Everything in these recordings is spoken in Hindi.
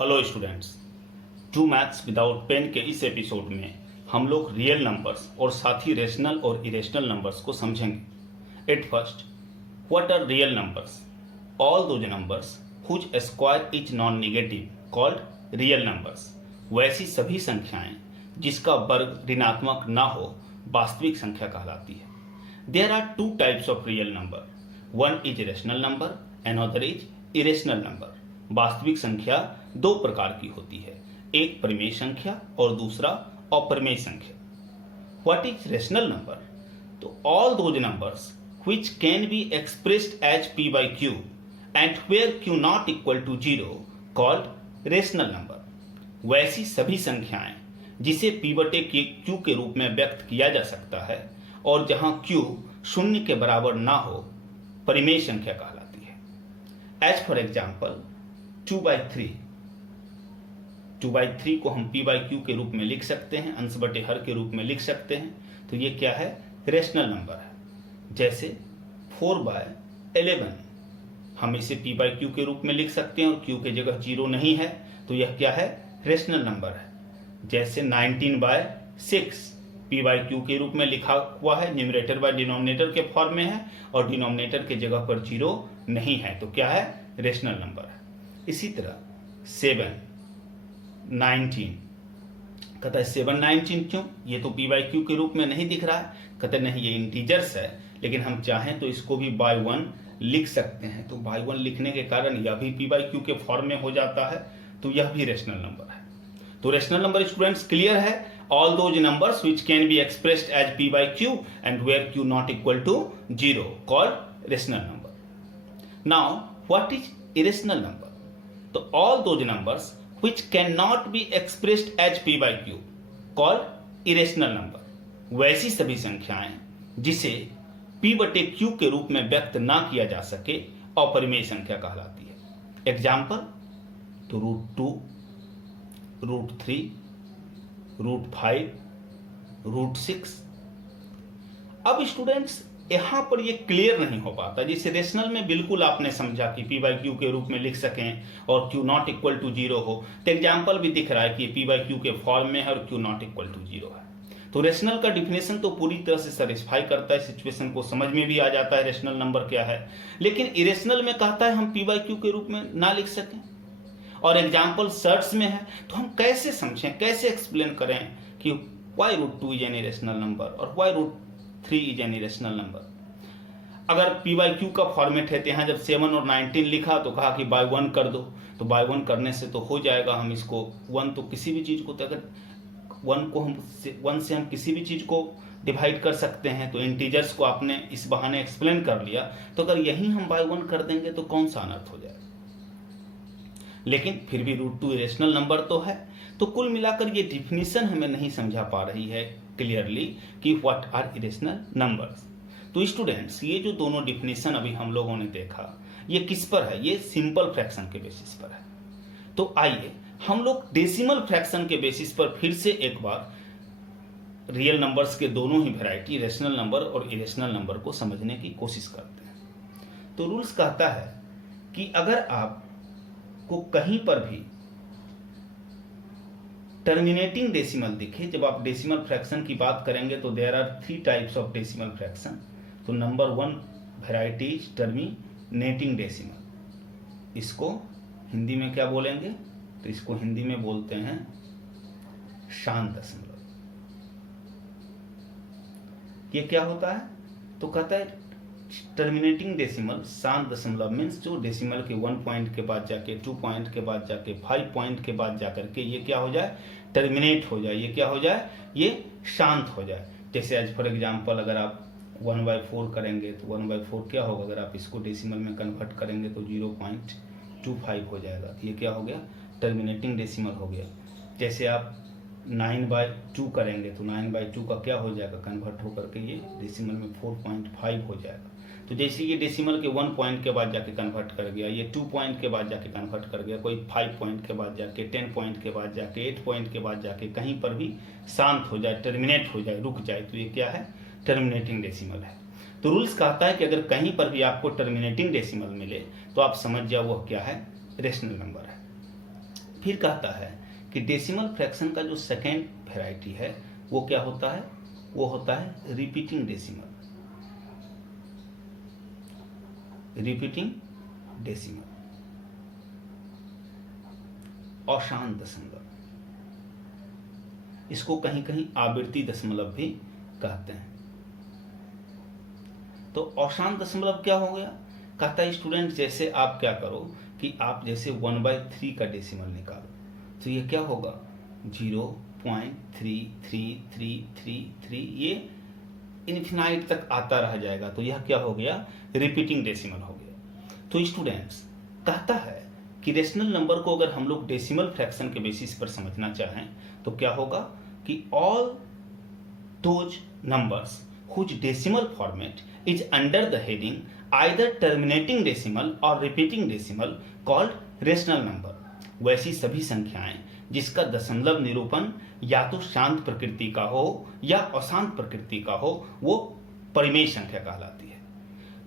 Hello students, True Maths Without Pen के इस एपिसोड में हम लोग रियल नंबर्स और साथ ही रेशनल और इरेशनल नंबर्स को समझेंगे। At first, what are real numbers? All those numbers whose square is non negative called real numbers. वैसी सभी संख्याएं जिसका वर्ग ऋणात्मक ना हो वास्तविक संख्या कहलाती है। There are two types of real number, one is rational number and other is irrational number. वास्तविक संख्या दो प्रकार की होती है, एक परिमेय संख्या और दूसरा अपरिमेय संख्या। What is rational number? तो all those numbers which can be expressed as p by q and where q not equal to 0 called rational number. वैसी सभी संख्याएं जिसे p बटे q के रूप में व्यक्त किया जा सकता है और जहां q शून्य के बराबर ना हो परिमेय संख्या कहलाती है। एज फॉर एग्जाम्पल 2/3 को हम p by q के रूप में लिख सकते हैं, अंश बटे हर के रूप में लिख सकते हैं, तो ये क्या है? रेशनल नंबर है। जैसे 4/11 हम इसे p by q के रूप में लिख सकते हैं और q के जगह 0 नहीं है, तो यह क्या है? रेशनल नंबर है। जैसे 19/6 p by q के रूप में लिखा हुआ है, न्यूमरेटर बाय डिनोमिनेटर के फॉर्म में है और डिनोमिनेटर के जगह पर 0 नहीं है, तो क्या है? रेशनल नंबर है। इसी तरह 7/19 कहता है 7/19 क्यों? ये तो p by q के रूप में नहीं दिख रहा है। कहते नहीं, ये इंटीजर्स है, लेकिन हम चाहें तो इसको भी by 1 लिख सकते हैं, तो by 1 लिखने के कारण यह भी p by q के फॉर्म में हो जाता है, तो यह भी रेशनल नंबर है। तो रेशनल नंबर स्टूडेंट्स क्लियर है? All those numbers which can be expressed as p by q and where q not equal to 0 called rational number. Now what is irrational number? तो all those numbers which cannot be expressed as p by q called irrational number। वैसी सभी संख्याएं जिसे p बटे q के रूप में व्यक्त ना किया जा सके अपरिमेय संख्या कहलाती है। एग्जाम्पल तो √2, √3, √5, √6। अब स्टूडेंट्स यहां पर ये क्लियर नहीं हो पाता। जैसे रेशनल में बिल्कुल आपने समझा कि p by q के रूप में लिख सकें और q नॉट इक्वल टू 0 हो, तो एग्जाम्पल भी दिख रहा है कि p by q के फॉर्म में है और q नॉट इक्वल टू 0 है। तो रेशनल का डिफिनेशन तो पूरी तरह से सेटिस्फाई करता है, सिचुएशन को समझ में भी आ जाता है रेशनल नंबर क्या है। लेकिन इरेशनल में कहता है हम p by q के रूप में ना लिख सकें और एग्जाम्पल सर्ट्स में है, तो हम कैसे समझें, कैसे एक्सप्लेन करें कि y √2 is an irrational number और y √3 is an irrational number. अगर p by q का फॉर्मेट है तो यहाँ जब 7 और 19 लिखा तो कहा कि by 1 कर दो, तो by 1 करने से तो हो जाएगा। हम इसको 1 तो किसी भी चीज़ को, तो अगर 1 से हम किसी भी चीज़ को डिवाइड कर सकते हैं, तो इंटीजर्स को आपने इस बहाने एक्सप्लेन कर लिया, तो अगर यही हम by 1 कर देंगे तो कौन सा अनर्थ हो जाएगा। लेकिन फिर भी √2 इरेशनल नंबर तो है। तो कुल मिलाकर ये डिफिनीशन हमें नहीं समझा पा रही है क्लियरली कि व्हाट आर इरेशनल नंबर्स। तो स्टूडेंट्स ये जो दोनों डिफिनीशन अभी हम लोगों ने देखा, ये किस पर है? ये सिंपल फ्रैक्शन के बेसिस पर है। तो आइए हम लोग डेसिमल फ्रैक्शन के बेसिस पर फिर से एक बार रियल नंबर्स के दोनों ही वैरायटी रेशनल नंबर और इरेशनल नंबर को समझने की कोशिश करते हैं। तो रूल्स कहता है कि अगर आपको कहीं पर भी टर्मिनेटिंग डेसिमल दिखे, जब आप डेसिमल फ्रैक्शन की बात करेंगे तो there are 3 types of decimal fraction. तो number 1 variety is terminating decimal. इसको हिंदी में क्या बोलेंगे? तो इसको हिंदी में बोलते हैं शांत दशमलव। ये क्या होता है? तो कहता है टर्मिनेटिंग डेसिमल शांत दशमलव मीन्स जो डेसिमल के 1 पॉइंट के बाद जाके 2 पॉइंट के बाद जाके 5 पॉइंट के बाद जाकर के ये क्या हो जाए? टर्मिनेट हो जाए। ये क्या हो जाए? ये शांत हो जाए। जैसे एज फॉर एग्जाम्पल अगर आप 1/4 करेंगे तो 1/4 क्या होगा? अगर आप इसको डेसिमल में कन्वर्ट करेंगे तो 0.25 हो जाएगा। ये क्या हो गया? टर्मिनेटिंग डेसिमल हो गया। जैसे आप 9/2 करेंगे तो 9/2 का क्या हो जाएगा? कन्वर्ट होकर के ये डेसिमल में 4.5 हो जाएगा। तो जैसे ये डेसिमल के 1 पॉइंट के बाद जाके कन्वर्ट कर गया, ये 2 पॉइंट के बाद जाके कन्वर्ट कर गया, कोई 5 पॉइंट के बाद जाके 10 पॉइंट के बाद जाके 8 पॉइंट के बाद जाके कहीं पर भी शांत हो जाए, टर्मिनेट हो जाए, रुक जाए, तो ये क्या है? टर्मिनेटिंग डेसिमल है। तो रूल्स कहता है कि अगर कहीं पर भी आपको टर्मिनेटिंग डेसिमल मिले तो आप समझ जाओ वह क्या है? रेशनल नंबर है। फिर कहता है कि डेसिमल फ्रैक्शन का जो सेकेंड वैरायटी है वो क्या होता है, वो होता है रिपीटिंग डेसिमल। रिपीटिंग डेसिमल, अशांत दशमलव, इसको कहीं कहीं आवर्ती दशमलव भी कहते हैं। तो अशांत दशमलव क्या हो गया, कहता है स्टूडेंट जैसे आप क्या करो कि आप जैसे 1/3 का डेसिमल निकालो, तो ये क्या होगा 0.333333, ये इन्फिनाइट तक आता रह जाएगा, तो यह क्या हो गया रिपीटिंग डेसिमल हो गया। तो स्टूडेंट्स कहता है कि रेशनल नंबर को अगर हम लोग डेसिमल फ्रैक्शन के बेसिस पर समझना चाहें तो क्या होगा कि all those numbers whose decimal format is under the heading either terminating decimal or repeating decimal called rational number। वैसी सभी संख्याएं जिसका दशमलव निरूपण या तो शांत प्रकृति का हो या अशांत प्रकृति का हो वो परिमेय संख्या कहलाती है।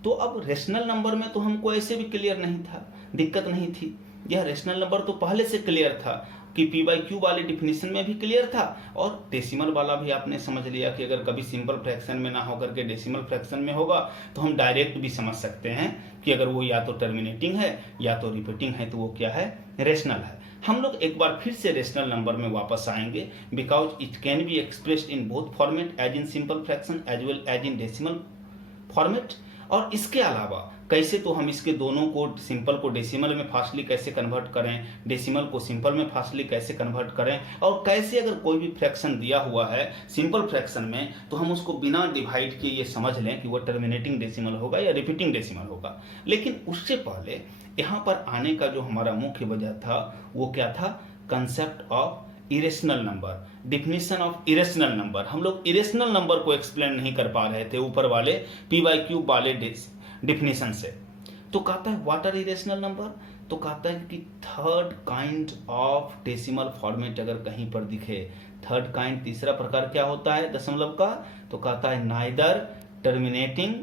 तो अब रेशनल नंबर में तो हमको ऐसे भी क्लियर नहीं था, दिक्कत नहीं थी, यह रेशनल नंबर तो पहले से क्लियर था कि P/Q वाले डिफिनेशन में भी क्लियर था, और डेसिमल वाला भी आपने समझ लिया कि अगर कभी सिंपल फ्रैक्शन में ना होकर के डेसिमल फ्रैक्शन में होगा तो हम डायरेक्ट भी समझ सकते हैं कि अगर वो या तो टर्मिनेटिंग है या तो रिपीटिंग है तो वो क्या है रेशनल है। हम लोग एक बार फिर से रेशनल नंबर में वापस आएंगे because it can be expressed in both format as in simple fraction as well as in decimal format. और इसके अलावा कैसे तो हम इसके दोनों को सिंपल को डेसिमल में फास्टली कैसे कन्वर्ट करें, डेसिमल को सिंपल में फास्टली कैसे कन्वर्ट करें, और कैसे अगर कोई भी फ्रैक्शन दिया हुआ है सिंपल फ्रैक्शन में तो हम उसको बिना डिवाइड किए ये समझ लें कि वो टर्मिनेटिंग डेसिमल होगा या रिपीटिंग डेसिमल होगा। लेकिन उससे पहले यहाँ पर आने का जो हमारा मुख्य वजह था वो क्या था, concept of irrational number, definition of irrational number. हम लोग इरेशनल नंबर को एक्सप्लेन नहीं कर पा रहे थे ऊपर वाले P/Q वाले डिफिनीशन से। तो कहता है व्हाट आर इरेशनल नंबर, तो कहता है कि third kind of decimal format अगर कहीं पर दिखे, थर्ड काइंड तीसरा प्रकार क्या होता है दशमलव का, तो कहता है neither terminating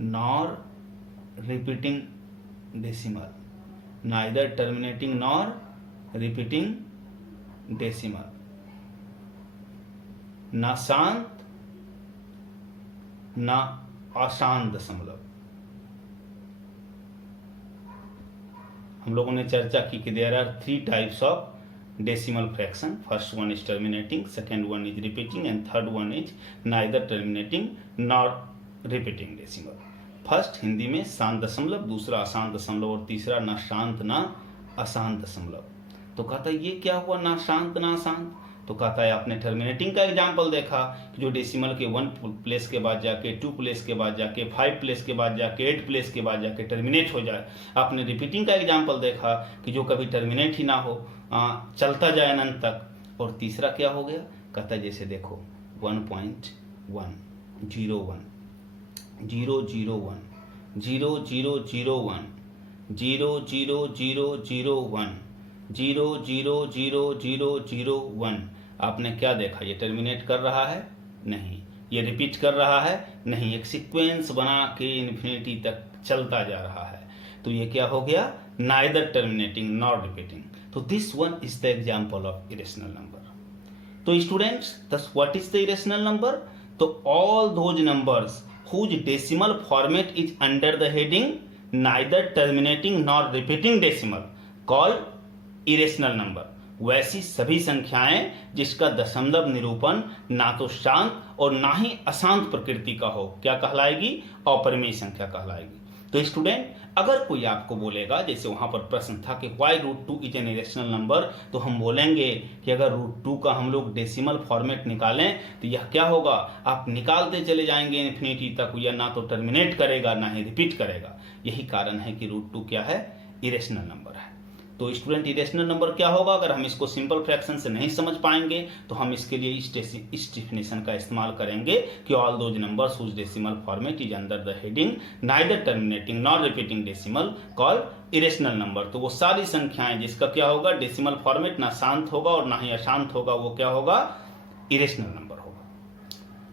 nor repeating decimal, neither terminating nor repeating decimal, ना शांत ना अशांत दशमलव। हम लोगों ने चर्चा की कि there are 3 types of decimal fraction, first one is terminating, second one is repeating and third one is neither terminating nor repeating decimal. First Hindi में शांत दशमलव, दूसरा अशांत दशमलव और तीसरा ना शांत ना अशांत दशमलव। तो कहता है ये क्या हुआ ना शांत ना अशांत, तो कहता है आपने टर्मिनेटिंग का एग्जाम्पल देखा कि जो डेसिमल के 1 प्लेस के बाद जाके 2 प्लेस के बाद जाके 5 प्लेस के बाद जाके 8 प्लेस के बाद जाके टर्मिनेट हो जाए। आपने रिपीटिंग का एग्जाम्पल देखा कि जो कभी टर्मिनेट ही ना हो, चलता जाए अनंत तक। और तीसरा क्या हो गया, कहता है जैसे देखो 1.1 0 1 0 0 1 0 0 0 0 1 0 0 0 0 1 0 0 0 0 0 1। आपने क्या देखा, ये टर्मिनेट कर रहा है नहीं, ये रिपीट कर रहा है नहीं, एक सीक्वेंस बना के इन्फिनिटी तक चलता जा रहा है। तो ये क्या हो गया, नाइदर टर्मिनेटिंग नॉर रिपीटिंग। तो this one is the example of irrational number. तो स्टूडेंट्स दस what is the irrational number, तो all those numbers whose decimal format is under the heading neither terminating nor repeating decimal called irrational number. वैसी सभी संख्याएं जिसका दशमलव निरूपण ना तो शांत और ना ही अशांत प्रकृति का हो, क्या कहलाएगी, अपरिमेय संख्या कहलाएगी। तो स्टूडेंट अगर कोई आपको बोलेगा, जैसे वहां पर प्रश्न था कि why √2 is an irrational number, तो हम बोलेंगे कि अगर √2 का हम लोग डेसिमल फॉर्मेट निकालें तो यह क्या होगा, आप निकालते चले जाएंगे इन्फिनिटी तक, यह ना तो टर्मिनेट करेगा ना ही रिपीट करेगा। यही कारण है कि √2 क्या है, इरेशनल नंबर है। तो स्टूडेंट इरेशनल नंबर क्या होगा, अगर हम इसको सिंपल फ्रैक्शन से नहीं समझ पाएंगे तो हम इसके लिए इस डिफिनेशन का इस्तेमाल करेंगे कि all those numbers whose decimal format is under the heading neither terminating nor repeating decimal called irrational number. तो वो सारी संख्याएं जिसका क्या होगा, डेसिमल फॉर्मेट ना शांत होगा और ना ही अशांत होगा, वो क्या होगा, इरेशनल नंबर होगा।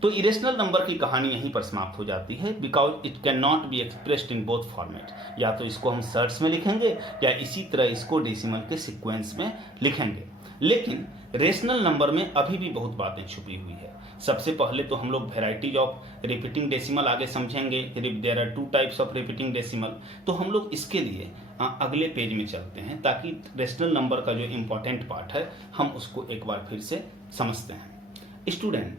तो इरेशनल नंबर की कहानी यहीं पर समाप्त हो जाती है, because it can not be expressed in both format. या तो इसको हम सर्ट्स में लिखेंगे या इसी तरह इसको डेसिमल के सीक्वेंस में लिखेंगे। लेकिन रेशनल नंबर में अभी भी बहुत बातें छुपी हुई है। सबसे पहले तो हम लोग वेराइटीज ऑफ रिपीटिंग डेसिमल आगे समझेंगे। There are 2 types of repeating decimal. तो हम लोग इसके लिए अगले पेज में चलते हैं, ताकि रेशनल नंबर का जो इम्पोर्टेंट पार्ट है हम उसको एक बार फिर से समझते हैं। स्टूडेंट,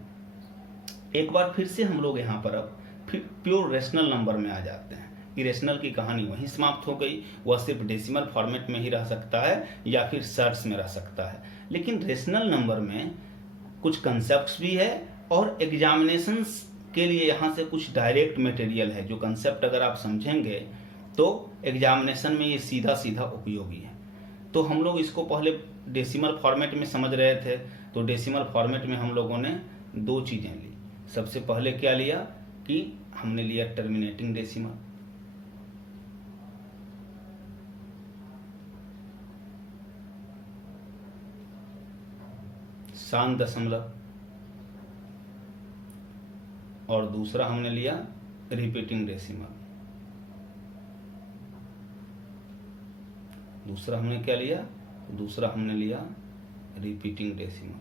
एक बार फिर से हम लोग यहाँ पर अब फिर प्योर रेशनल नंबर में आ जाते हैं। इरेशनल की कहानी वहीं समाप्त हो गई, वह सिर्फ डेसिमल फॉर्मेट में ही रह सकता है या फिर सर्ट्स में रह सकता है। लेकिन रेशनल नंबर में कुछ कंसेप्ट्स भी है और एग्जामिनेशंस के लिए यहाँ से कुछ डायरेक्ट मटेरियल है, जो कंसेप्ट अगर आप समझेंगे तो एग्जामिनेशन में ये सीधा सीधा उपयोगी है। तो हम लोग इसको पहले डेसिमल फॉर्मेट में समझ रहे थे, तो डेसिमल फॉर्मेट में हम लोगों ने 2 चीज़ें ली। सबसे पहले क्या लिया कि हमने लिया टर्मिनेटिंग डेसिमल, शांत दशमलव, और दूसरा हमने लिया रिपीटिंग डेसिमल। दूसरा हमने क्या लिया? दूसरा हमने लिया रिपीटिंग डेसिमल।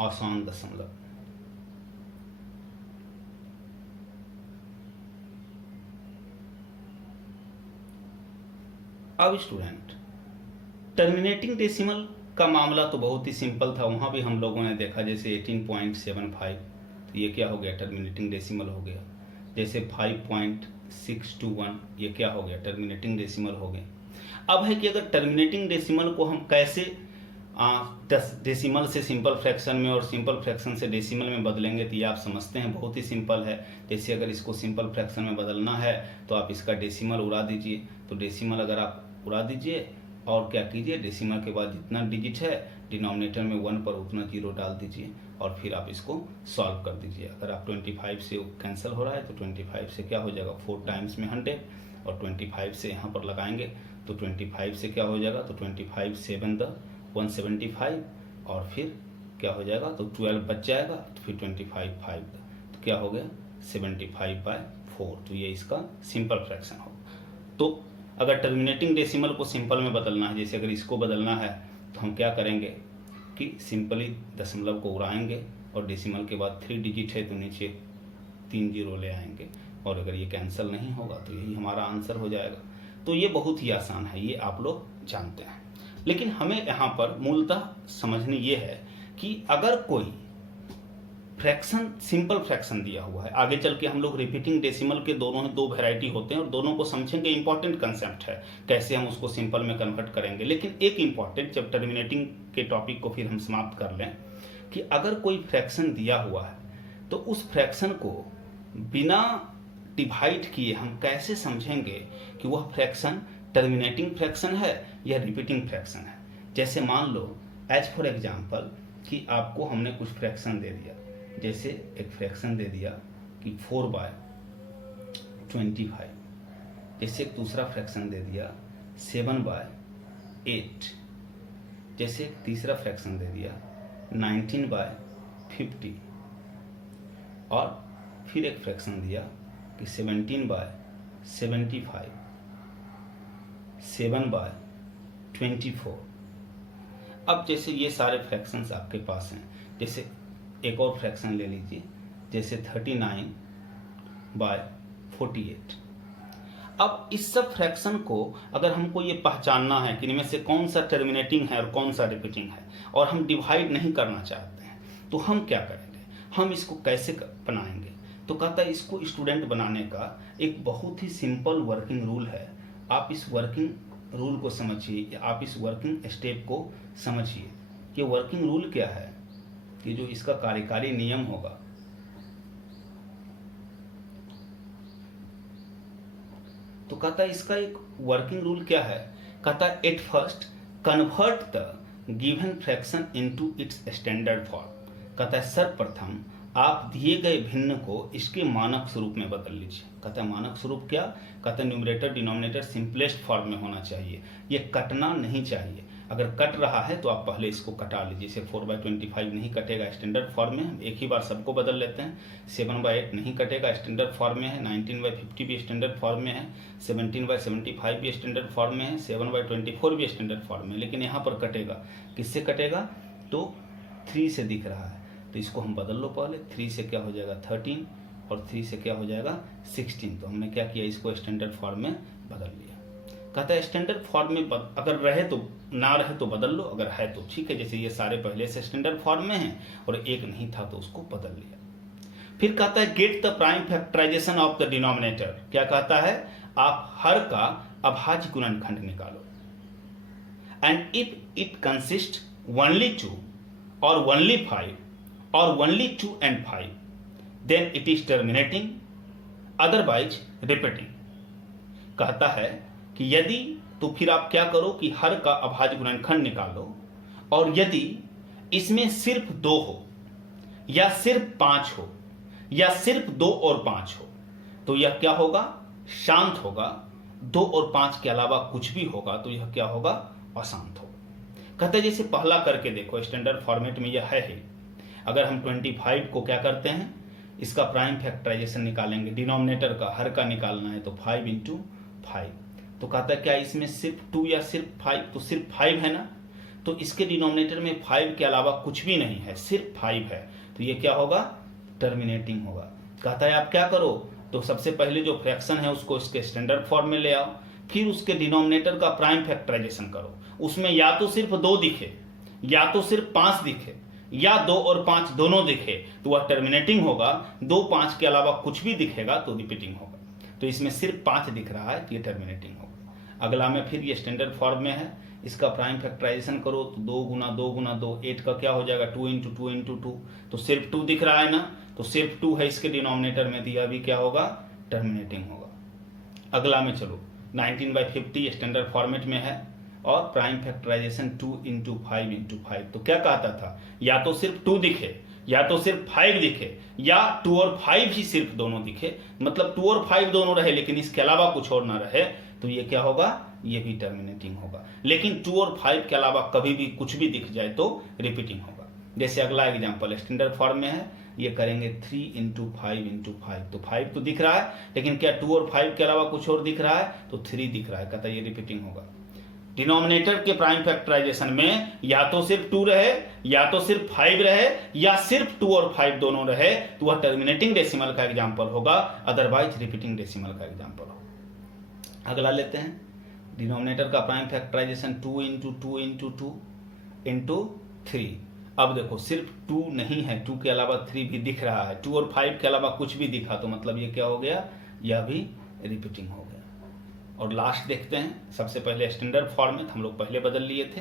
आसान दशमलव। अब स्टूडेंट, टर्मिनेटिंग डेसिमल का मामला तो बहुत ही सिंपल था, वहां भी हम लोगों ने देखा जैसे 18.75, तो ये क्या हो गया? टर्मिनेटिंग डेसिमल हो गया। जैसे 5.621, ये क्या हो गया? टर्मिनेटिंग डेसिमल हो गया। अब है कि अगर टर्मिनेटिंग डेसिमल को हम कैसे डेसिमल से सिंपल फ्रैक्शन में और सिंपल फ्रैक्शन से डेसिमल में बदलेंगे, तो ये आप समझते हैं बहुत ही सिंपल है। जैसे अगर इसको सिंपल फ्रैक्शन में बदलना है तो आप इसका डेसिमल उड़ा दीजिए। तो डेसिमल अगर आप उड़ा दीजिए और क्या कीजिए, डेसिमल के बाद जितना डिजिट है डिनोमिनेटर में 1 पर उतना 0 डाल दीजिए और फिर आप इसको सॉल्व कर दीजिए। अगर आप 25 से कैंसिल हो रहा है तो 25 से क्या हो जाएगा? 4 टाइम्स में 100, और 25 से यहाँ पर लगाएंगे तो 25 से क्या हो जाएगा? तो 25 7 175, और फिर क्या हो जाएगा? तो 12 बच जाएगा, तो फिर 25 5 तो क्या हो गया? 75/4। तो ये इसका सिंपल फ्रैक्शन होगा। तो अगर टर्मिनेटिंग डेसिमल को सिंपल में बदलना है, जैसे अगर इसको बदलना है तो हम क्या करेंगे कि सिंपली दशमलव को उड़ाएंगे और डेसिमल के बाद 3 डिजिट है तो नीचे 3 0 ले आएंगे, और अगर ये कैंसिल नहीं होगा तो यही हमारा आंसर हो जाएगा। तो ये बहुत ही आसान है, ये आप लोग जानते हैं। लेकिन हमें यहाँ पर मूलतः समझनी ये है कि अगर कोई फ्रैक्शन सिंपल फ्रैक्शन दिया हुआ है, आगे चल के हम लोग रिपीटिंग डेसिमल के दोनों 2 वैरायटी होते हैं और दोनों को समझेंगे। इंपॉर्टेंट कंसेप्ट है कैसे हम उसको सिंपल में कन्वर्ट करेंगे। लेकिन एक इंपॉर्टेंट, जब टर्मिनेटिंग के टॉपिक को फिर हम समाप्त कर लें, कि अगर कोई फ्रैक्शन दिया हुआ है तो उस फ्रैक्शन को बिना डिवाइड किए हम कैसे समझेंगे कि वह फ्रैक्शन टर्मिनेटिंग फ्रैक्शन है या रिपीटिंग फ्रैक्शन है। जैसे मान लो एज फॉर एग्जाम्पल कि आपको हमने कुछ फ्रैक्शन दे दिया, जैसे एक फ्रैक्शन दे दिया कि 4/25, जैसे एक दूसरा फ्रैक्शन दे दिया 7/8, जैसे एक तीसरा फ्रैक्शन दे दिया 19/50, और फिर एक फ्रैक्शन दिया कि 17/75, 7/24। अब जैसे ये सारे फ्रैक्शंस आपके पास हैं, जैसे एक और फ्रैक्शन ले लीजिए, जैसे 39/48। अब इस सब फ्रैक्शन को अगर हमको ये पहचानना है कि इनमें से कौन सा टर्मिनेटिंग है और कौन सा रिपीटिंग है, और हम डिवाइड नहीं करना चाहते हैं, तो हम क्या करेंगे? हम इसको कैसे बनाएंगे? तो कहता है इसको स्टूडेंट बनाने का एक बहुत ही सिंपल वर्किंग रूल है। आप इस वर्किंग रूल को समझिए, या आप इस वर्किंग स्टेप को समझिए कि वर्किंग रूल क्या है, कि जो इसका कार्यकारी नियम होगा। तो कहता है इसका एक वर्किंग रूल क्या है? कहता है at first convert the given fraction into its standard form. कहता है सर्वप्रथम आप दिए गए भिन्न को इसके मानक स्वरूप में बदल लीजिए। कहता है मानक स्वरूप क्या? कहता है न्यूमरेटर डिनोमिनेटर सिंपलेस्ट फॉर्म में होना चाहिए, ये कटना नहीं चाहिए। अगर कट रहा है तो आप पहले इसको कटा लीजिए। जैसे 4/25 नहीं कटेगा स्टैंडर्ड फॉर्म में, हम एक ही बार सबको बदल लेते हैं। 7/8 नहीं कटेगा स्टैंडर्ड फॉर्म में है। 19/50 भी स्टैंडर्ड फॉर्म में है। 17/75 भी स्टैंडर्ड फॉर्म में है। 7/24 भी स्टैंडर्ड फॉर्म में है। लेकिन यहाँ पर कटेगा, किससे कटेगा? तो 3 से दिख रहा है, तो इसको हम बदल लो पहले। 3 से क्या हो जाएगा 13 और 3 से क्या हो जाएगा 16। तो हमने क्या किया, इसको स्टैंडर्ड फॉर्म में बदल लिया। कहता है स्टैंडर्ड फॉर्म में अगर रहे तो ना रहे तो बदल लो, अगर है तो ठीक है। जैसे ये सारे पहले से स्टैंडर्ड फॉर्म में हैं और एक नहीं था तो उसको बदल लिया। फिर कहता है get the prime factorisation of the denominator. क्या कहता है? आप हर का अभाज्य गुणनखंड निकालो। And if it consist only 2 और ओनली 5 और only 2 and 5 then it is terminating, otherwise repeating. कहता है कि यदि, तो फिर आप क्या करो कि हर का अभाज्य गुणनखंड निकालो, और यदि इसमें सिर्फ 2 हो या सिर्फ 5 हो या सिर्फ 2 और 5 हो तो यह क्या होगा? शांत होगा। 2 और 5 के अलावा कुछ भी होगा तो यह क्या होगा? अशांत होगा। कहते हैं जैसे पहला करके देखो, स्टैंडर्ड फॉर्मेट में यह है ही। अगर हम 25 को क्या करते हैं, इसका प्राइम फैक्टराइजेशन निकालेंगे, डिनोमिनेटर का हर का निकालना है, तो 5 × 5। तो कहता है क्या इसमें सिर्फ 2 या सिर्फ 5? तो सिर्फ 5 है ना, तो इसके डिनोमिनेटर में 5 के अलावा कुछ भी नहीं है, सिर्फ 5 है, तो ये क्या होगा? टर्मिनेटिंग होगा। कहता है आप क्या करो, तो सबसे पहले जो फ्रैक्शन है उसको इसके स्टैंडर्ड फॉर्म में ले आओ, फिर उसके डिनोमिनेटर का प्राइम फैक्टराइजेशन करो। उसमें या तो सिर्फ 2 दिखे या तो सिर्फ 5 दिखे या 2 और 5 दोनों दिखे तो वह टर्मिनेटिंग होगा। 2, 5 के अलावा कुछ भी दिखेगा तो रिपीटिंग होगा। तो इसमें सिर्फ 5 दिख रहा है तो ये टर्मिनेटिंग होगा। अगला में फिर ये स्टैंडर्ड फॉर्म में है, इसका प्राइम फैक्टराइजेशन करो तो 2 × 2 × 2 8 का क्या हो जाएगा? 2 × 2 × 2। तो सिर्फ 2 दिख रहा है ना, तो सिर्फ 2 है इसके डिनोमिनेटर में, तो यह भी क्या होगा? टर्मिनेटिंग होगा। अगला में चलो, 19/50 स्टैंडर्ड फॉर्मेट में है और प्राइम फैक्टराइजेशन 2 × 5 × 5। तो क्या कहता था? या तो सिर्फ 2 दिखे या तो सिर्फ 5 दिखे या 2 और 5 ही सिर्फ दोनों दिखे, मतलब 2 और 5 दोनों रहे लेकिन इसके अलावा कुछ और ना रहे, तो ये क्या होगा? ये भी टर्मिनेटिंग होगा। लेकिन 2 और 5 के अलावा कभी भी कुछ भी दिख जाए तो रिपीटिंग होगा। जैसे अगला एग्जांपल स्टैंडर्ड फॉर्म में है, ये करेंगे 3 × 5 × 5। तो 5 तो दिख रहा है लेकिन क्या 2 और 5 के अलावा कुछ और दिख रहा है? तो 3 दिख रहा है, कहता है ये रिपीटिंग होगा। डिनोमिनेटर के प्राइम फैक्टराइजेशन में या तो सिर्फ 2 रहे या तो सिर्फ 5 रहे या सिर्फ 2 और 5 दोनों रहे तो वह टर्मिनेटिंग डेसिमल का एग्जांपल होगा, अदरवाइज रिपीटिंग डेसिमल का एग्जांपल होगा। अगला लेते हैं, डिनोमिनेटर का प्राइम फैक्टराइजेशन 2 × 2 × 2 × 3। अब देखो सिर्फ 2 नहीं है, 2 के अलावा 3 भी दिख रहा है, 2 और 5 के अलावा कुछ भी दिखा तो मतलब ये क्या हो गया? यह भी रिपीटिंग हो गया। और लास्ट देखते हैं, सबसे पहले स्टैंडर्ड फॉर्मेट हम लोग पहले बदल लिए थे,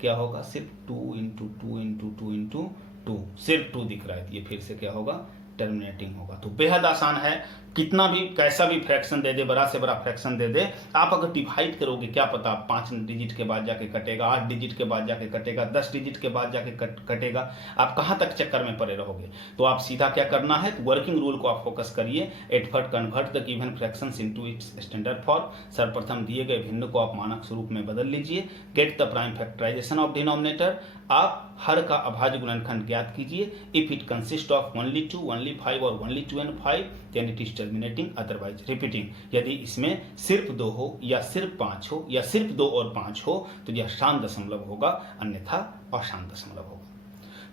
क्या होगा? सिर्फ 2 × 2 × 2 × 2, सिर्फ 2 दिख रहा है, ये फिर से क्या होगा? टर्मिनेटिंग होगा। तो बेहद आसान है, कितना भी कैसा भी फ्रैक्शन दे दे, बड़ा से बड़ा फ्रैक्शन दे दे, आप अगर डिवाइड करोगे क्या पता 5 डिजिट के बाद जाके कटेगा, 8 डिजिट के बाद जाके कटेगा, 10 डिजिट के बाद जाके कटेगा, आप कहाँ तक चक्कर में पड़े रहोगे। तो आप सीधा क्या करना है, वर्किंग रूल को आप फोकस करिए। At first convert the given fractions into its standard form. सर्वप्रथम दिए गए भिन्न को आप मानक स्वरूप में बदल लीजिए। Get the prime factorisation of denominator, आप हर का अभाज्य गुणनखंड ज्ञात कीजिए। If it consist of only 2, only 5 और only 2 and 5 then it is terminating, otherwise repeating. यदि इसमें सिर्फ 2 हो या सिर्फ 5 हो या सिर्फ 2 और 5 हो तो यह शांत दशमलव होगा, अन्यथा अशांत दशमलव होगा।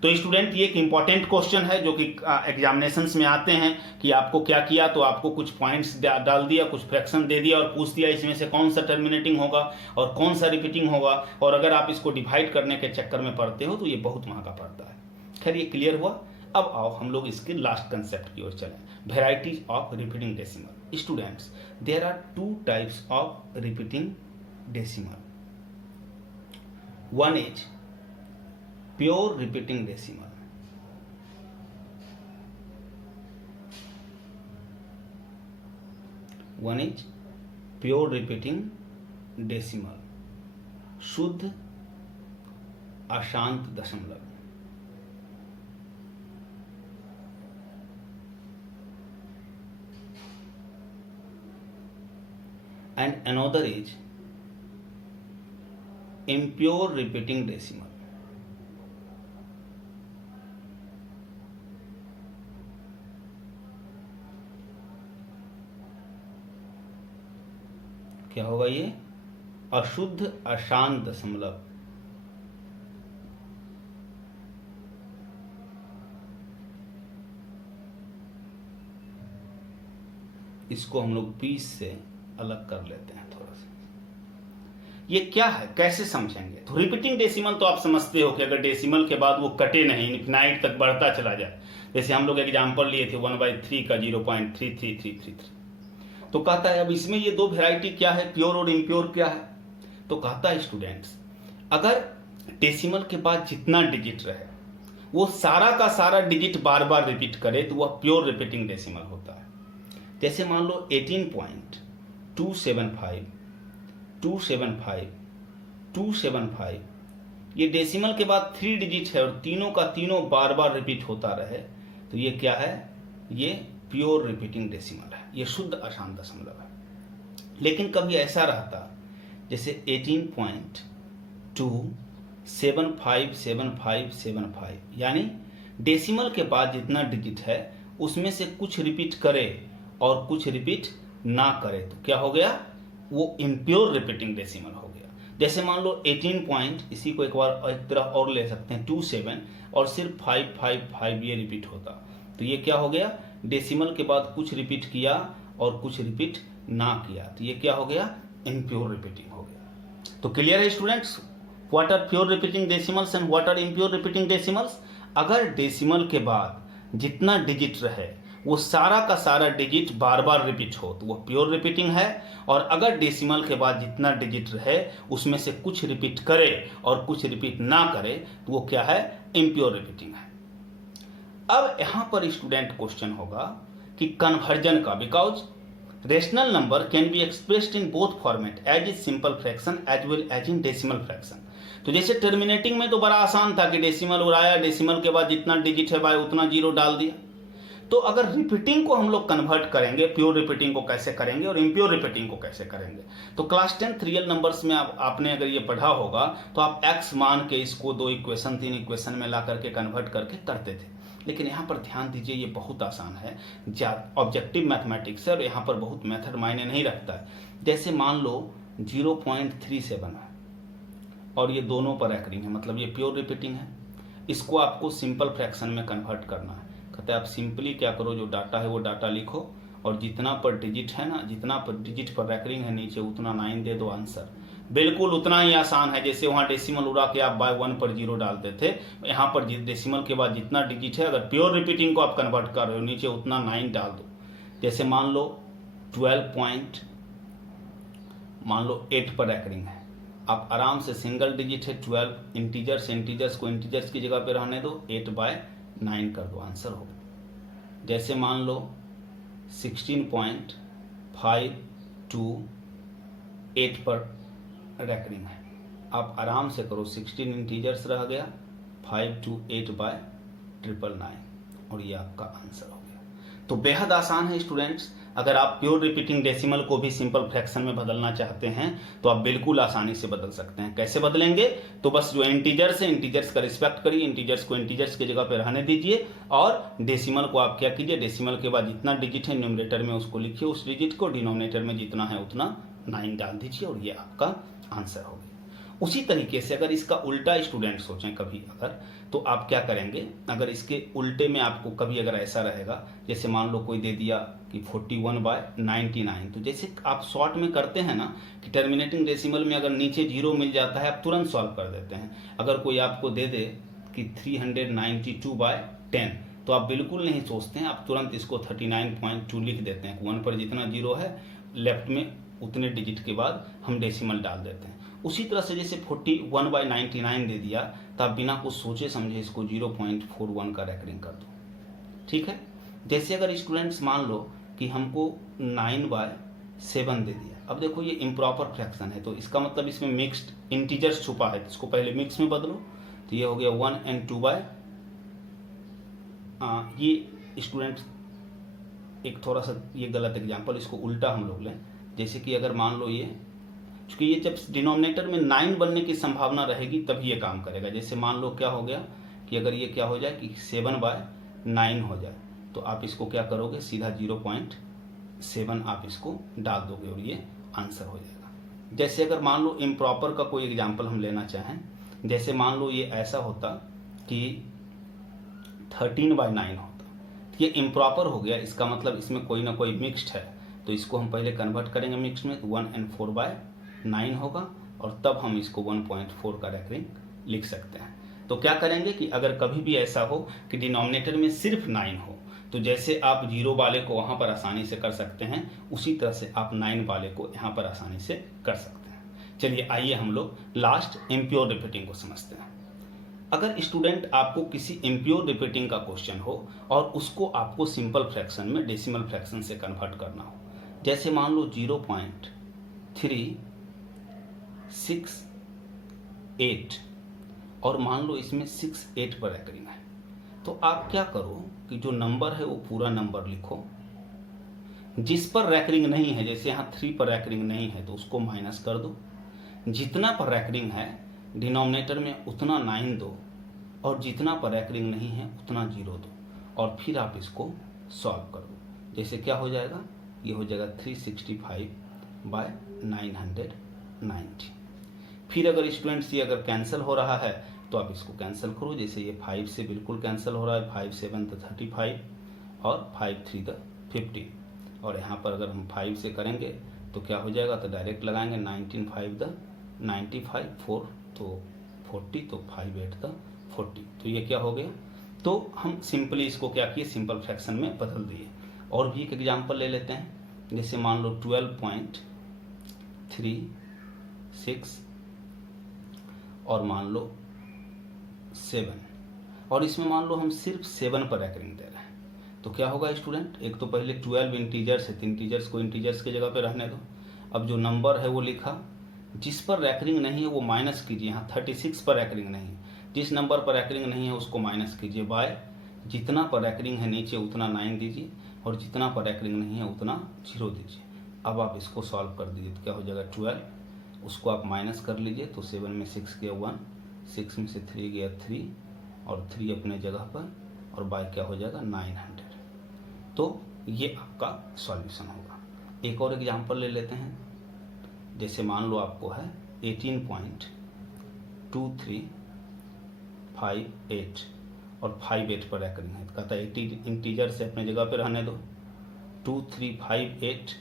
तो स्टूडेंट ये एक इंपॉर्टेंट क्वेश्चन है जो कि एग्जामिनेशंस में आते हैं कि आपको क्या किया, तो आपको कुछ पॉइंट्स डाल दिया, कुछ फ्रैक्शन दे दिया और पूछ दिया इसमें से कौन सा टर्मिनेटिंग होगा और कौन सा रिपीटिंग होगा। और अगर आप इसको डिवाइड करने के चक्कर में पड़ते हो तो ये बहुत महंगा पड़ता है। खैर ये क्लियर हुआ। अब आओ हम लोग इसके लास्ट कंसेप्ट की ओर चलें, varieties of repeating decimal. Students, there are 2 types of repeating decimal. One is pure repeating decimal, one is pure repeating decimal, शुद्ध अशांत दशमलव। and another is impure repeating decimal. क्या होगा ये? अशुद्ध अशांत दशमलव। इसको हम लोग 20 से अलग कर लेते हैं थोड़ा सा। ये क्या है, कैसे समझेंगे? तो रिपीटिंग डेसिमल तो आप समझते हो कि अगर डेसिमल के बाद वो कटे नहीं, इनफिनाइट तक बढ़ता चला जाए। जैसे हम लोग एग्जांपल लिए थे 1/3 का 0.33333। तो कहता है अब इसमें ये दो वेराइटी क्या है, प्योर और इम्प्योर क्या है? तो कहता है स्टूडेंट्स, अगर डेसिमल के बाद जितना डिजिट रहे वो सारा का सारा डिजिट बार बार रिपीट करे तो वह प्योर रिपीटिंग डेसिमल होता है। जैसे मान लो 18.275 275 275, ये डेसिमल के बाद 3 डिजिट है और तीनों का तीनों बार बार रिपीट होता रहे तो ये क्या है? ये प्योर रिपीटिंग डेसिमल है, ये शुद्ध अशांत दशमलव है। लेकिन कभी ऐसा रहता जैसे 18.2757575, यानी डेसिमल के बाद जितना डिजिट है उसमें से कुछ रिपीट करे और कुछ रिपीट ना करे तो क्या हो गया? वो इम्प्योर रिपीटिंग डेसिमल हो गया। जैसे मान लो 18 इसी को एक बार एक तरह और ले सकते हैं 27 और सिर्फ 555 ये रिपीट होता तो ये क्या हो गया? डेसिमल के बाद कुछ रिपीट किया और कुछ रिपीट ना किया तो ये क्या हो गया? इम्प्योर रिपीटिंग हो गया। तो क्लियर है students, what are pure repeating decimals and what are impure repeating decimals? अगर डेसिमल के बाद जितना डिजिट रहे वो सारा का सारा डिजिट बार बार रिपीट हो तो वो प्योर रिपीटिंग है, और अगर डेसिमल के बाद जितना डिजिट रहे उसमें से कुछ रिपीट करे और कुछ रिपीट ना करे तो वो क्या है? इम्प्योर रिपीटिंग है। अब यहां पर स्टूडेंट क्वेश्चन होगा कि कन्वर्जन का, because rational number can be expressed in both format as is simple fraction as well as in decimal fraction. तो जैसे टर्मिनेटिंग में तो बड़ा आसान था कि डेसिमल उड़ाया, डेसिमल के बाद जितना डिजिट है भाई उतना जीरो डाल दिया। तो अगर रिपीटिंग को हम लोग कन्वर्ट करेंगे, प्योर रिपीटिंग को कैसे करेंगे और इम्प्योर रिपीटिंग को कैसे करेंगे? तो क्लास 10th रियल नंबर्स में आपने अगर ये पढ़ा होगा तो आप एक्स मान के इसको 2 इक्वेशन 3 इक्वेशन में ला करके कन्वर्ट करके करते थे। लेकिन यहाँ पर ध्यान दीजिए ये बहुत आसान है, ऑब्जेक्टिव मैथमेटिक्स है और यहाँ पर बहुत मेथड मायने नहीं रखता है। जैसे मान लो 0.37 है और ये दोनों पर एक्रिंग है, मतलब ये प्योर रिपीटिंग है। इसको आपको सिंपल फ्रैक्शन में कन्वर्ट करना है। कहते हैं आप सिंपली क्या करो, जो डाटा है वो डाटा लिखो और जितना पर डिजिट है ना, जितना पर डिजिट पर रैकरिंग है नीचे उतना 9 दे दो आंसर। बिल्कुल उतना ही आसान है जैसे वहाँ डेसिमल उड़ा के आप बाय 1 पर 0 डालते थे। यहाँ पर डेसिमल के बाद जितना डिजिट है अगर प्योर रिपीटिंग को आप कन्वर्ट कर रहे हो नीचे उतना 9 डाल दो। जैसे मान लो 8 पर रैकरिंग है, आप आराम से सिंगल डिजिट है 12, इंटीजर्स को इंटीजर्स की जगह पे रहने दो, 8/9 कर दो, आंसर हो। जैसे मान लो 16.528 पर रैकरिंग है, आप आराम से करो, 16 इंटीजर्स रह गया, 528/999 और ये आपका आंसर हो गया। तो बेहद आसान है स्टूडेंट्स। अगर आप प्योर रिपीटिंग डेसिमल को भी सिंपल फ्रैक्शन में बदलना चाहते हैं तो आप बिल्कुल आसानी से बदल सकते हैं। कैसे बदलेंगे? तो बस जो इंटीजर्स है इंटीजर्स का रिस्पेक्ट करिए, इंटीजर्स को इंटीजर्स की जगह पे रहने दीजिए और डेसिमल को आप क्या कीजिए, डेसिमल के बाद जितना डिजिट है न्यूमरेटर में उसको लिखिए उस डिजिट को, डिनोमिनेटर में जितना है उतना 9 डाल दीजिए और ये आपका आंसर हो गया। उसी तरीके से अगर इसका उल्टा स्टूडेंट सोचें कभी अगर, तो आप क्या करेंगे, अगर इसके उल्टे में आपको कभी अगर ऐसा रहेगा, जैसे मान लो कोई दे दिया कि 41/99, तो जैसे आप शॉर्ट में करते हैं ना कि टर्मिनेटिंग डेसिमल में अगर नीचे 0 मिल जाता है आप तुरंत सॉल्व कर देते हैं। अगर कोई आपको दे दे कि 392/10 तो आप बिल्कुल नहीं सोचते हैं, आप तुरंत इसको 39.2 लिख देते हैं। 1 पर जितना 0 है लेफ्ट में उतने डिजिट के बाद हम डेसिमल डाल देते हैं। उसी तरह से जैसे 41/99 दे दिया तो आप बिना कुछ सोचे समझे इसको 0.41 का रैकरिंग कर दो, ठीक है। जैसे अगर स्टूडेंट्स मान लो कि हमको 9/7 दे दिया, अब देखो ये इम्प्रॉपर फ्रैक्शन है तो इसका मतलब इसमें मिक्स्ड इंटीजर्स छुपा है, तो इसको पहले मिक्स में बदलो, तो ये हो गया 1 and 2 ये स्टूडेंट्स एक थोड़ा सा ये गलत एग्जाम्पल, इसको उल्टा हम लोग लें। जैसे कि अगर मान लो ये क्योंकि ये जब डिनोमिनेटर में 9 बनने की संभावना रहेगी तभी ये काम करेगा। जैसे मान लो क्या हो गया कि अगर ये क्या हो जाए कि 7/9 हो जाए, तो आप इसको क्या करोगे, सीधा 0.7 आप इसको डाल दोगे और ये आंसर हो जाएगा। जैसे अगर मान लो इम्प्रॉपर का कोई एग्जाम्पल हम लेना चाहें, जैसे मान लो ये ऐसा होता कि 13/9 होता, तो ये इम्प्रॉपर हो गया, इसका मतलब इसमें कोई ना कोई मिक्स्ड है, तो इसको हम पहले कन्वर्ट करेंगे मिक्स्ड में, तो 1 and 4/9 होगा और तब हम इसको 1.4 का रैंकिंग लिख सकते हैं। तो क्या करेंगे कि अगर कभी भी ऐसा हो कि डिनोमिनेटर में सिर्फ 9 हो, तो जैसे आप 0 वाले को वहाँ पर आसानी से कर सकते हैं, उसी तरह से आप 9 वाले को यहाँ पर आसानी से कर सकते हैं। चलिए आइए हम लोग लास्ट इम्प्योर रिपीटिंग को समझते हैं। अगर स्टूडेंट आपको किसी इम्प्योर रिपीटिंग का क्वेश्चन हो और उसको आपको सिंपल फ्रैक्शन में डेसिमल फ्रैक्शन से कन्वर्ट करना हो, जैसे मान लो 0.368 और मान लो इसमें 68 पर रैंकिंग है, तो आप क्या करो कि जो नंबर है वो पूरा नंबर लिखो, जिस पर रैंकिंग नहीं है, जैसे यहाँ 3 पर रैंकिंग नहीं है तो उसको माइनस कर दो, जितना पर रैंकिंग है डिनोमिनेटर में उतना 9 दो और जितना पर रैंकिंग नहीं है उतना 0 दो और फिर आप इसको सॉल्व कर दो। जैसे क्या हो जाएगा, ये हो जाएगा 365/990। फिर अगर स्टूडेंट्स ये अगर कैंसिल हो रहा है तो आप इसको कैंसिल करो, जैसे ये 5 से बिल्कुल कैंसिल हो रहा है, 5 7 तो 35 और 5 3 तो 50, और यहाँ पर अगर हम 5 से करेंगे तो क्या हो जाएगा, तो डायरेक्ट लगाएंगे 19 5 द 95 4 तो 40 तो 5 8 द 40, तो ये क्या हो गया। तो हम सिंपली इसको क्या किए, सिंपल फ्रैक्शन में बदल दिए। और भी एक एग्जांपल ले लेते हैं, जैसे मान लो 12.36 और मान लो 7, और इसमें मान लो हम सिर्फ 7 पर रैंकिंग दे रहे हैं, तो क्या होगा स्टूडेंट, एक तो पहले 12 इंटीजर्स है, तो इंटीजर्स को इंटीजर्स की जगह पे रहने दो। अब जो नंबर है वो लिखा, जिस पर रैंकिंग नहीं है वो माइनस कीजिए, यहाँ 36 पर रैंकिंग नहीं है, जिस नंबर पर रैंकिंग नहीं है उसको माइनस कीजिए बाय जितना पर रैंकिंग है नीचे उतना 9 दीजिए और जितना पर रैंकिंग नहीं है उतना 0 दीजिए। अब आप इसको सॉल्व कर दीजिए तो क्या हो जाएगा 12, उसको आप माइनस कर लीजिए, तो 7 में 6 गया 1, 6 में से 3 गया 3 और 3 अपने जगह पर और बाय क्या हो जाएगा 900। तो ये आपका सॉल्यूशन होगा। एक और एग्जांपल ले लेते हैं, जैसे मान लो आपको है 18.2358 और 58 पर रैंकिंग है, तो कहता है 80 इंटीजर से अपने जगह पे रहने दो, 2358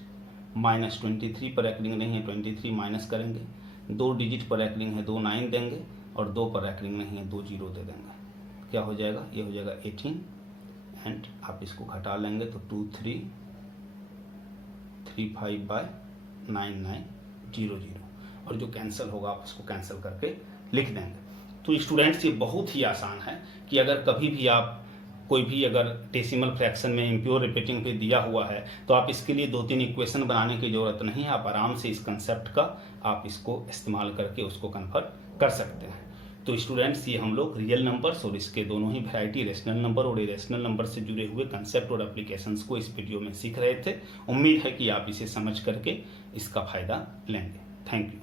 माइनस 23 पर रैंकिंग नहीं है, 23 माइनस करेंगे, 2 डिजिट पर रैंकिंग है 2 9 देंगे और 2 पर रैंकिंग नहीं है 2 0 दे देंगे, क्या हो जाएगा, ये हो जाएगा 18 एंड आप इसको घटा लेंगे तो 2335/9900 और जो कैंसिल होगा आप उसको कैंसिल करके लिख देंगे। तो स्टूडेंट्स ये बहुत ही आसान है कि अगर कभी भी आप कोई भी अगर डेसिमल फ्रैक्शन में इम्प्योर रिपीटिंग पे दिया हुआ है तो आप इसके लिए 2-3 इक्वेशन बनाने की ज़रूरत नहीं है, आप आराम से इस कंसेप्ट का आप इसको इस्तेमाल करके उसको कन्वर्ट कर सकते हैं। तो स्टूडेंट्स ये हम लोग रियल नंबर्स और इसके दोनों ही वैरायटी रेशनल नंबर और इरेशनल नंबर से जुड़े हुए कंसेप्ट और एप्लीकेशंस को इस वीडियो में सीख रहे थे। उम्मीद है कि आप इसे समझ करके इसका फ़ायदा लेंगे। Thank you.